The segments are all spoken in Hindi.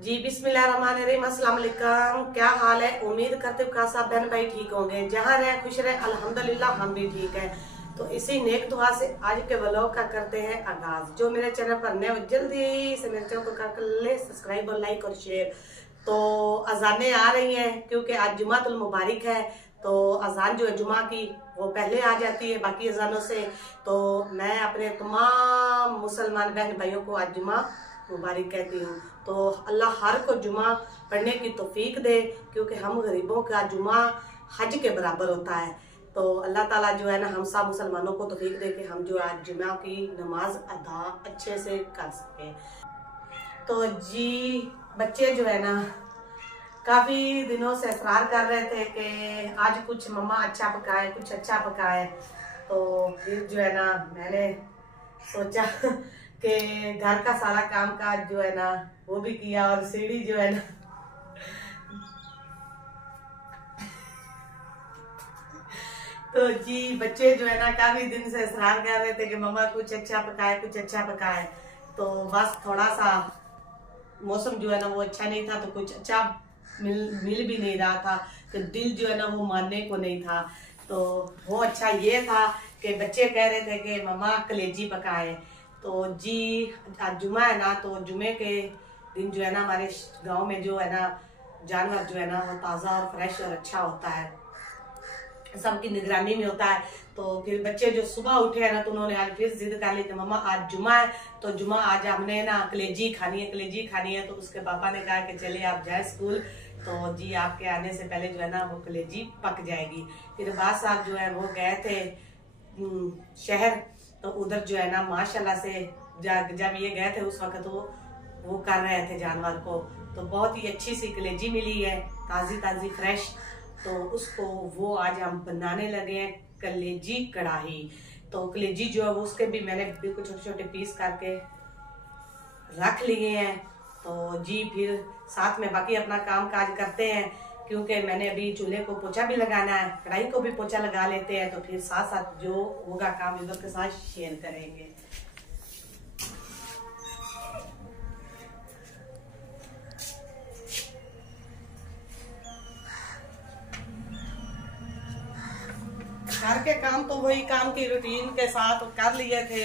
जी बिस्मिल्लाहिर्रहमानिर्रहीम, अस्सलाम वालेकुम। क्या हाल है? उम्मीद करते हो सब बहन भाई ठीक होंगे, जहाँ रहे खुश रहे। अल्हम्दुलिल्लाह हम भी ठीक है। तो इसी नेक दुआ से आज के व्लॉग का करते हैं आगाज। जो मेरे चैनल पर नए हो जल्दी से मेरे चैनल को कर ले सब्सक्राइब और लाइक और शेयर। तो अजानें आ रही हैं क्योंकि आज जुमातुल मुबारक है। तो अजान जो है जुमा की वो पहले आ जाती है बाकी अजानों से। तो मैं अपने तमाम मुसलमान बहन भाइयों को आज जुमा मुबारक कहती हूँ। तो अल्लाह हर को जुमा पढ़ने की तौफीक दे, क्योंकि हम गरीबों का जुमा हज के बराबर होता है। तो अल्लाह ताला जो है ना हम सब मुसलमानों को तौफीक दे कि हम जो आज जुमा की नमाज अदा अच्छे से कर सके। तो जी बच्चे जो है ना काफी दिनों से इसरार कर रहे थे कि आज कुछ मम्मा अच्छा पकाए, कुछ अच्छा पकाए। तो फिर जो है ना मैंने सोचा कि घर का सारा काम काज जो है ना वो भी किया, और सीढ़ी जो है ना तो जी बच्चे जो है ना काफी दिन से इसरार कर रहे थे कि मम्मा कुछ अच्छा पकाए, कुछ अच्छा पकाए। तो बस थोड़ा सा मौसम जो है ना वो अच्छा नहीं था, तो कुछ अच्छा मिल भी नहीं रहा था, तो दिल जो है ना वो मानने को नहीं था। तो वो अच्छा ये था कि बच्चे कह रहे थे कि मम्मा कलेजी पकाए। तो जी आज जुमा है ना, तो जुमे के दिन जो है ना हमारे गांव में जो है ना जानवर जो है ना वो ताज़ा और फ्रेश और अच्छा होता है, सबकी निगरानी में होता है। तो फिर बच्चे जो सुबह उठे हैं ना तो उन्होंने आज फिर जिद कर ली कि मम्मा आज जुमा है, तो जुमा आज हमने ना कलेजी खानी है, कलेजी खानी है। तो उसके पापा ने कहा कि चलिए आप जाए स्कूल, तो जी आपके आने से पहले जो है ना वो कलेजी पक जाएगी। फिर बात साहब जो है वो गए थे शहर, तो उधर जो है ना माशाल्लाह से जब ये गए थे उस वक्त वो कर रहे थे जानवर को, तो बहुत ही अच्छी सी कलेजी मिली है, ताज़ी ताज़ी फ्रेश। तो उसको वो आज हम बनाने लगे हैं कलेजी कढ़ाई। तो कलेजी जो है वो उसके भी मैंने बिल्कुल छोटे छोटे पीस करके रख लिए हैं। तो जी फिर साथ में बाकी अपना काम काज करते हैं, क्योंकि मैंने अभी चूल्हे को पोछा भी लगाना है, कढ़ाई को भी पोछा लगा लेते हैं। तो फिर साथ साथ जो होगा काम इधर के साथ शेयर करेंगे। घर के काम तो वही काम की रूटीन के साथ कर लिए थे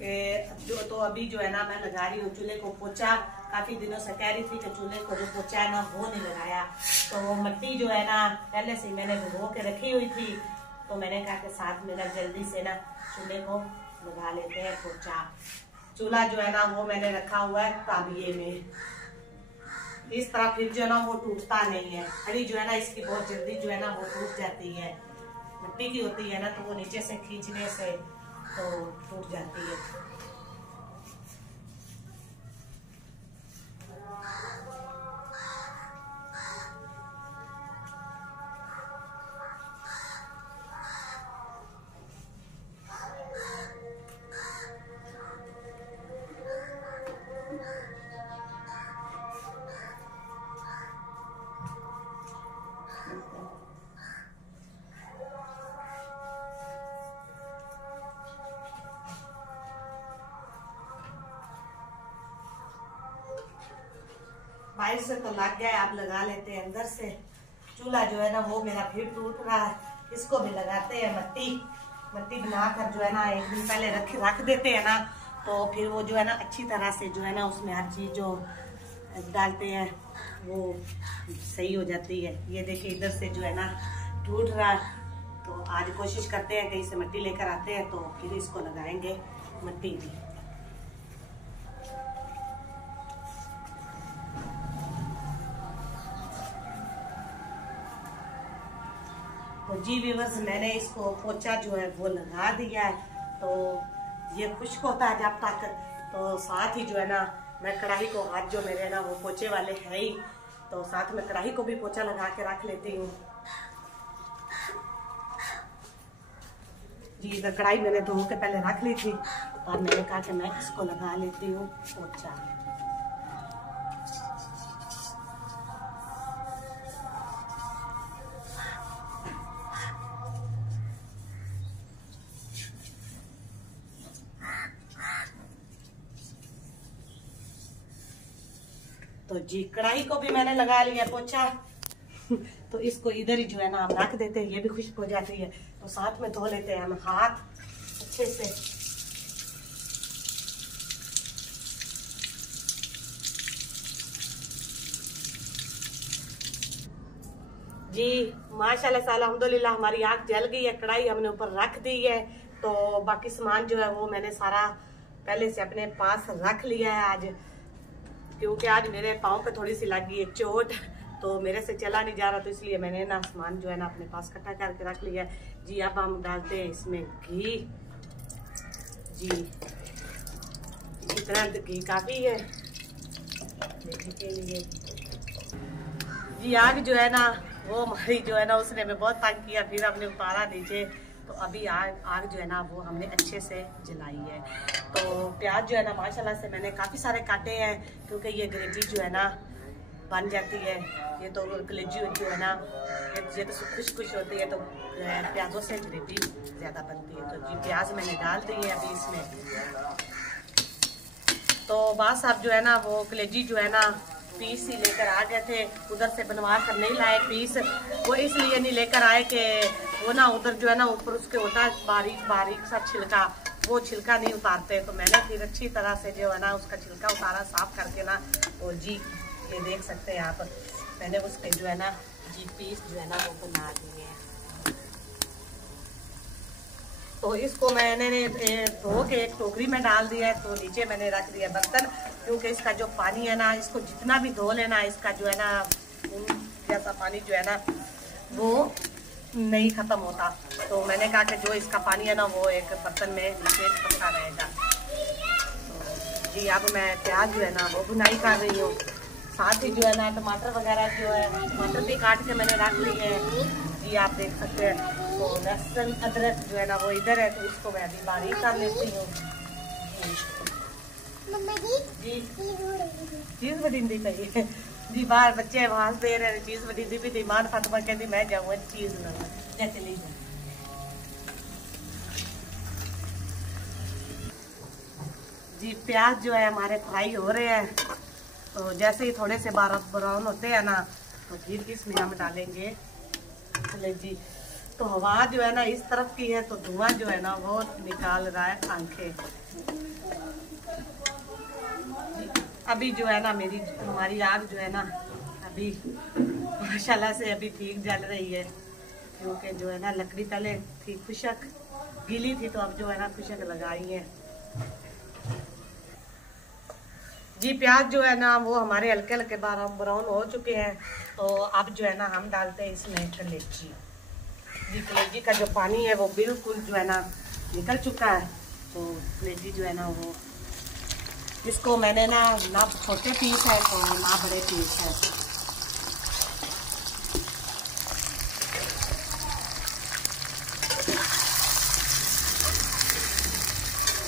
कि जो तो अभी जो है ना मैं लगा रही हूँ चूल्हे को पोछा। काफी दिनों से कह रही थी कि चूल्हे को जो पोछा है ना वो नहीं लगाया, तो वो मिट्टी जो है ना पहले से मैंने भिगो के रखी हुई थी। तो मैंने कहा कि साथ में जल्दी से ना चूल्हे को लगा लेते हैं पोछा। चूल्हा जो है ना वो मैंने रखा हुआ है ताबिये में, इस तरह फिर जो है ना वो टूटता नहीं है। खड़ी जो है ना इसकी बहुत जल्दी जो है ना वो टूट जाती है, मिट्टी की होती है ना, तो वो नीचे से खींचने से तो टूट जाती है। बाहर से तो लग गया, आप लगा लेते हैं अंदर से। चूल्हा जो है ना वो मेरा फिर टूट रहा है, इसको भी लगाते हैं मट्टी बनाकर जो है ना एक दिन पहले रख देते हैं ना, तो फिर वो जो है ना अच्छी तरह से जो है ना उसमें हर चीज जो डालते हैं वो सही हो जाती है। ये देखिए इधर से जो है ना टूट रहा है, तो आज कोशिश करते हैं कहीं से मिट्टी लेकर आते हैं, तो फिर इसको लगाएंगे मिट्टी भी। तो जी व्यूअर्स मैंने इसको पोछा जो है वो लगा दिया है, तो ये खुश्क होता है जब तक। तो साथ ही जो है ना मैं कढ़ाई को हाथ जो मेरे ना वो पोछे वाले है ही, तो साथ में कढ़ाई को भी पोछा लगा के रख लेती हूँ। जी इधर कढ़ाई मैंने धो के पहले रख ली थी, और मैंने कहा कि मैं इसको लगा लेती हूँ पोछा। तो जी कढ़ाई को भी मैंने लगा लिया पोछा। तो इसको इधर ही जो है ना हम रख देते हैं, ये भी खुश्क हो जाती है। तो साथ में धो लेते हैं हम हाथ अच्छे से। जी माशाल्लाह से अल्हम्दुलिल्लाह हमारी आग जल गई है, कढ़ाई हमने ऊपर रख दी है। तो बाकी सामान जो है वो मैंने सारा पहले से अपने पास रख लिया है आज, क्योंकि आज मेरे पाँव पे थोड़ी सी लग गई है चोट, तो मेरे से चला नहीं जा रहा, तो इसलिए मैंने ना सामान जो है ना अपने पास इकट्ठा करके रख लिया है। जी अब हम डालते हैं इसमें घी। जी इतना घी काफ़ी है देखने के लिए। जी आग जो है ना वो हमारी जो है ना उसने हमें बहुत तंग किया, फिर हमने उतारा नीचे। तो अभी आग जो है ना वो हमने अच्छे से जलाई है। तो प्याज जो है ना माशाल्लाह से मैंने काफ़ी सारे काटे हैं, क्योंकि ये ग्रेवी जो है ना बन जाती है। ये तो कलेजी जो है ना ये तो खुश खुश होती है, तो प्याजों से ग्रेवी ज़्यादा बनती है। तो जी प्याज मैंने डाल दी है अभी इसमें। तो बस अब जो है ना वो कलेजी जो है ना पीस ही लेकर आ गए थे, उधर से बनवा कर नहीं लाए पीस। वो इसलिए नहीं लेकर आए कि वो ना उधर जो है ना ऊपर उसके होता है बारीक बारीक सा छिलका, वो छिलका नहीं उतारते। तो मैंने फिर अच्छी तरह से जो है ना उसका छिलका उतारा साफ करके ना। और जी ये देख सकते हैं आप, मैंने उसके जो है ना जी पीस जो है ना वो बना दिए हैं। तो इसको मैंने धो के एक टोकरी में डाल दिया है। तो नीचे मैंने रख दिया बर्तन, क्योंकि इसका जो पानी है ना इसको जितना भी धो लेना, इसका जो है ना जैसा पानी जो है ना वो नहीं ख़त्म होता। तो मैंने कहा कि जो इसका पानी है ना वो एक बर्तन में नीचे रखा रहेगा। तो जी अब मैं प्याज जो है ना वो बुनाई कर रही हूँ। साथ ही जो है ना टमाटर वगैरह जो है टमाटर भी काट के मैंने रख लिए हैं। जी आप देख सकते हैं। तो लहसुन अदरक जो है ना वो इधर है, तो इसको मैं अभी बारीक कर लेती हूँ। जी चीज़ बटिंदी चाहिए जी, बाहर बच्चे आवाज दे रहे हैं चीज़ बटिंदी भी थी। मान फातिमा कहती मैं जाऊँ चीज़ ना चली जाए। जी प्याज जो है हमारे फ्राई हो रहे हैं। तो जैसे ही थोड़े से ब्राउन होते हैं ना, तो फिर इसमें हम डालेंगे कलेजी। तो हवा जो है ना इस तरफ की है, तो धुआं जो है ना वो निकाल रहा है आंखें। अभी जो है ना हमारी आग जो है ना अभी माशाल्लाह से अभी ठीक जल रही है, क्योंकि जो है ना लकड़ी पहले थी खुशक गीली थी, तो अब जो है ना खुशक लगाई है। जी प्याज जो है ना वो हमारे हल्के हल्के ब्राउन हो चुके हैं। तो अब जो है ना हम डालते हैं इसमें कलेजी। जी कलेजी का जो पानी है वो बिल्कुल जो है ना निकल चुका है। तो कलेजी जो है ना वो इसको मैंने ना छोटे पीस है तो ना बड़े पीस है।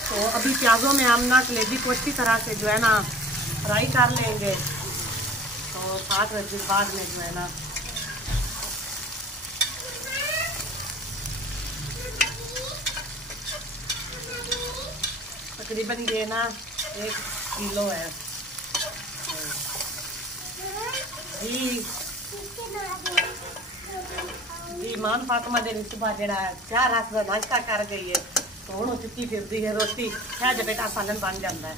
तो अभी प्याजों में हम ना कलेजी को अच्छी तरह से जो है ना फ्राई कर लेंगे। तो 5 मिनट बाद में जो है ना तकरीबन ये ना 1 किलो है। जी मान फातिमा दे सुबह जरा चाह रस का नाश्ता कर गई है, तो हूँ चुकी फिरती है रोटी है जो बेटा सालन बन जाता है।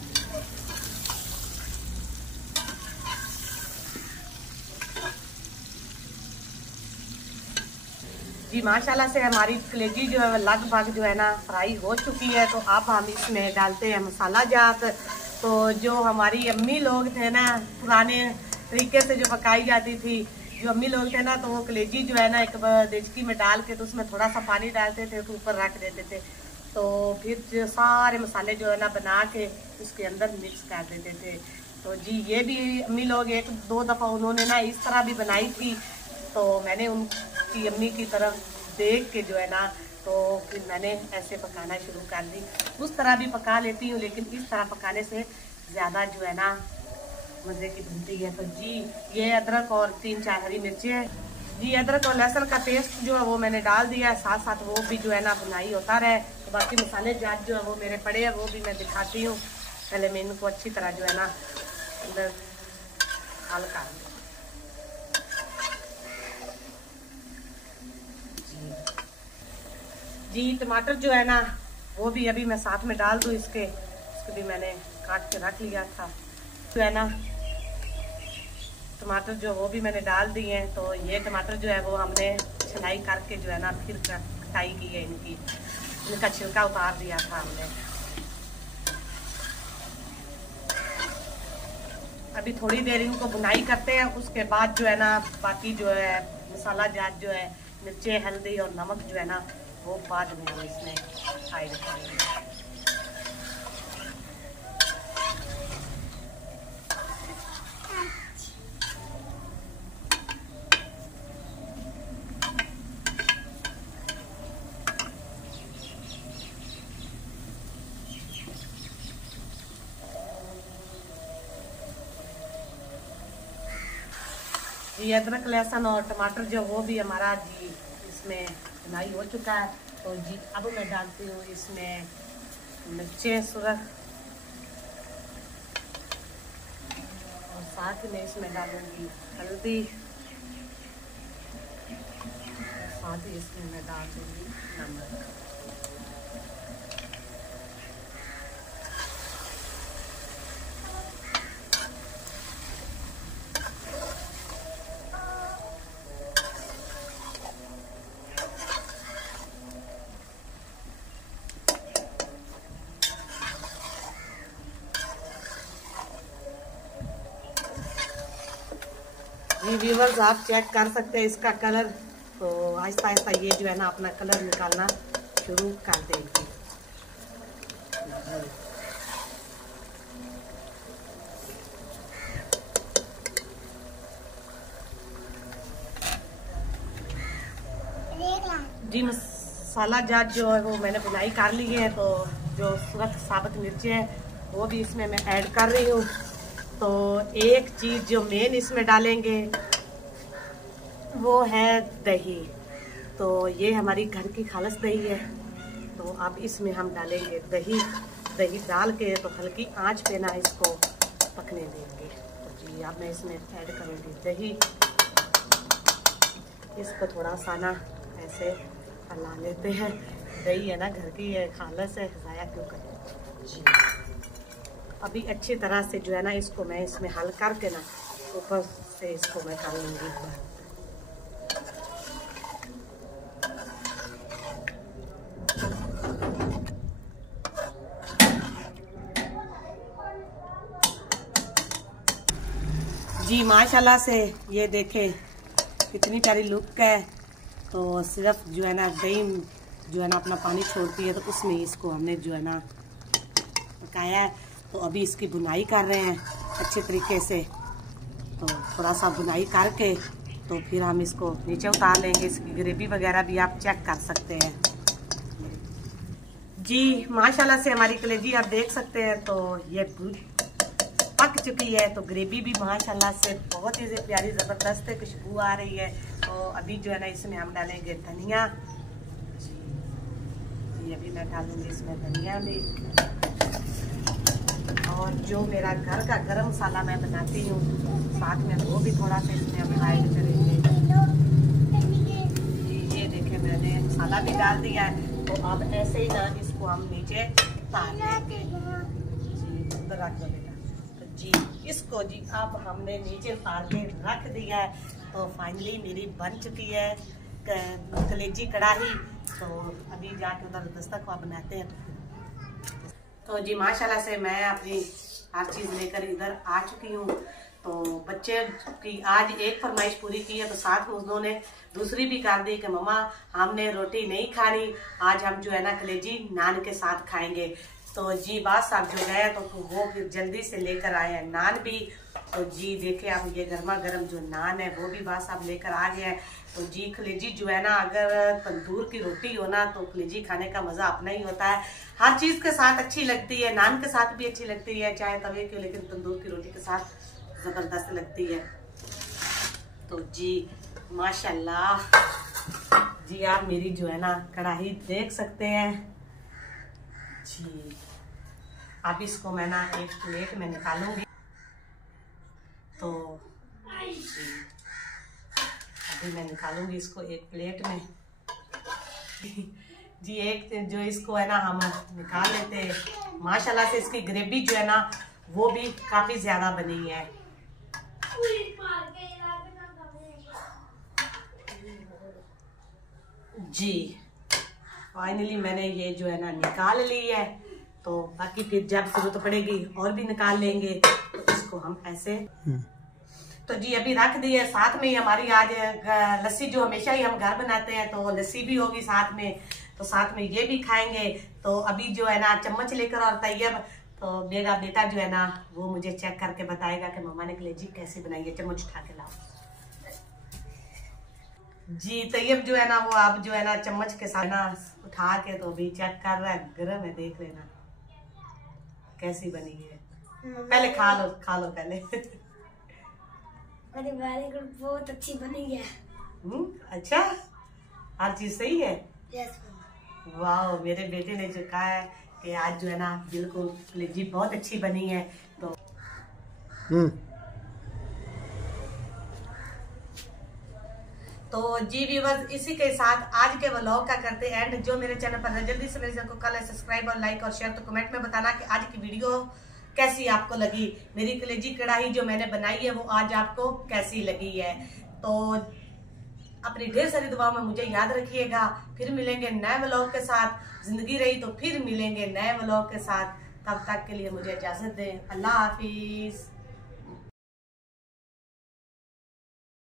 जी माशाल्लाह से हमारी कलेजी जो है लगभग जो है ना फ्राई हो चुकी है। तो अब हम इसमें डालते हैं मसाला जात। तो जो हमारी अम्मी लोग थे ना पुराने तरीके से जो पकाई जाती थी, जो अम्मी लोग थे ना, तो वो कलेजी जो है ना एक देचकी में डाल के तो उसमें थोड़ा सा पानी डालते थे, तो ऊपर रख देते थे। तो फिर जो सारे मसाले जो है ना बना के उसके अंदर मिक्स कर देते थे। तो जी ये भी अम्मी लोग 1-2 दफ़ा उन्होंने ना इस तरह भी बनाई थी। तो मैंने उनकी अम्मी की तरफ देख के जो है ना तो फिर मैंने ऐसे पकाना शुरू कर दी। उस तरह भी पका लेती हूँ, लेकिन इस तरह पकाने से ज़्यादा जो है ना मज़े की बनती है। तो जी ये अदरक और 3-4 हरी मिर्चें हैं। जी अदरक और लहसुन का पेस्ट जो है वो मैंने डाल दिया है, साथ साथ वो भी जो है ना बुनाई होता रहे। तो बाकी मसाले जात जो है वो मेरे पड़े हैं, वो भी मैं दिखाती हूँ। पहले मैं इनको अच्छी तरह जो है ना अंदर हल कर लें। जी टमाटर जो है ना वो भी अभी मैं साथ में डाल दूँ इसके भी मैंने काट के रख लिया था जो है ना। टमाटर जो वो भी मैंने डाल दिए हैं। तो ये टमाटर जो है वो हमने छिलाई करके जो है ना फिर कटाई की है, इनका छिलका उतार दिया था हमने। अभी थोड़ी देर इनको बुनाई करते हैं, उसके बाद जो है ना बाकी जो है मसाला जात जो है मिर्ची हल्दी और नमक जो है ना वो बाद में हम इसमें ऐड करेंगे। जी अदरक लहसुन और टमाटर जो वो भी हमारा जी इसमें बुनाई हो चुका है। तो जी अब मैं डालती हूँ इसमें मिर्चें सुरख और साथ में इसमें डालूंगी हल्दी, साथ ही इसमें मैं डाल दूंगी नमक। जी व्यूवर्स आप चेक कर सकते हैं इसका कलर। तो आहिस्ता आहिस्ता ये जो है ना अपना कलर निकालना शुरू कर देगी। जी मसाला जात जो है वो मैंने बुनाई कर ली है। तो जो सुरख साबुत मिर्ची है वो भी इसमें मैं ऐड कर रही हूँ। तो एक चीज़ जो मेन इसमें डालेंगे वो है दही। तो ये हमारी घर की खालिस दही है। तो अब इसमें हम डालेंगे दही। दही डाल के तो हल्की आंच पे ना इसको पकने देंगे। तो जी अब मैं इसमें ऐड करूँगी दही। इसको थोड़ा सा ना ऐसे हला लेते हैं। दही है ना घर की है, खालिस है, ज़ाया क्यों करें जी। अभी अच्छी तरह से जो है ना इसको मैं इसमें हल करके ना ऊपर से इसको मैं डाल लूँगी। जी माशाल्लाह से ये देखें कितनी प्यारी लुक है। तो सिर्फ जो है ना दही जो है ना अपना पानी छोड़ती है तो उसमें इसको हमने जो है ना पकाया है। तो अभी इसकी बुनाई कर रहे हैं अच्छे तरीके से। तो थोड़ा सा बुनाई करके तो फिर हम इसको नीचे उतार लेंगे। इसकी ग्रेवी वगैरह भी आप चेक कर सकते हैं। जी माशाल्लाह से हमारी कलेजी आप देख सकते हैं। तो ये पक चुकी है। तो ग्रेवी भी माशाल्लाह से बहुत ही प्यारी ज़बरदस्त खुशबू आ रही है। तो अभी जो है ना इसमें हम डालेंगे धनिया। जी अभी मैं डालूंगी इसमें धनिया भी। और जो मेरा घर का गरम मसाला मैं बनाती हूँ साथ में वो भी थोड़ा सा इसमें हम ऐड करेंगे। ये देखें मैंने मसाला भी डाल दिया है। तो अब ऐसे ही ना इसको हम नीचे उतार लेंगे। जी अंदर रख दो बेटा। तो जी इसको जी अब हमने नीचे उतार के रख दिया है। तो फाइनली मेरी बन चुकी है कलेजी कढ़ाई। तो अभी जाके उधर दस्तरखान बनाते हैं। तो जी माशाल्लाह से मैं अपनी हर चीज़ लेकर इधर आ चुकी हूँ। तो बच्चे की आज एक फरमाइश पूरी की है तो साथ में उन्होंने दूसरी भी कर दी कि मम्मा हमने रोटी नहीं खानी, आज हम जो है ना कलेजी नान के साथ खाएंगे। तो जी बात साहब जो गए तो वो फिर जल्दी से लेकर आए हैं नान भी। तो जी देखे आप ये गर्मा गर्म जो नान है वो भी बात साहब लेकर आ गए हैं। तो जी कलेजी जो है ना अगर तंदूर की रोटी हो ना तो कलेजी खाने का मजा अपना ही होता है। हर चीज के साथ अच्छी लगती है, नान के साथ भी अच्छी लगती है चाहे तवे की, लेकिन तंदूर की रोटी के साथ जबरदस्त लगती है। तो जी माशाल्लाह जी आप मेरी जो है ना कढ़ाई देख सकते हैं जी। अब इसको मैं ना एक प्लेट में निकालूंगी। तो अभी मैं निकालूंगी इसको एक प्लेट में। जी एक जो इसको है ना हम निकाल लेते हैं। माशाल्लाह से इसकी ग्रेवी जो है ना वो भी काफी ज्यादा बनी है। जी फाइनली मैंने ये जो है ना निकाल ली है। तो बाकी फिर जब जरूरत पड़ेगी और भी निकाल लेंगे। इसको हम ऐसे तो जी अभी रख दी है। साथ में ही हमारी आज लस्सी जो हमेशा ही हम घर बनाते हैं तो लस्सी भी होगी साथ में। तो साथ में ये भी खाएंगे। तो अभी जो है ना चम्मच लेकर और तैयब तो मेरा बेटा जो है ना वो मुझे चेक करके बताएगा कि मम्मा ने कलेजी कैसे बनाई है। चम्मच उठा के लाओ जी। तैयब जो है ना वो आप जो है ना चम्मच के साथ ना उठा के तो अभी चेक कर रहा है। गरम है, देख लेना कैसी बनी है। पहले खा लो पहले। अरे वेरी गुड, बहुत अच्छी बनी है। अच्छा हर चीज सही है। यस वाह मेरे बेटे ने जो कहा है कि आज जो है ना बिल्कुल कलेजी बहुत अच्छी बनी है। तो जी व्यूअर्स इसी के साथ आज के व्लॉग का करते हैं एंड। जो मेरे चैनल पर है जल्दी से मेरे चैनल को कर सब्सक्राइब और लाइक और शेयर। तो कमेंट में बताना कि आज की वीडियो कैसी आपको लगी। मेरी कलेजी कढ़ाई जो मैंने बनाई है वो आज आपको कैसी लगी है। तो अपनी ढेर सारी दुआओं में मुझे याद रखिएगा। फिर मिलेंगे नए व्लॉग के साथ। जिंदगी रही तो फिर मिलेंगे नए व्लॉग के साथ। तब तक के लिए मुझे इजाजत दें। अल्लाह हाफिज।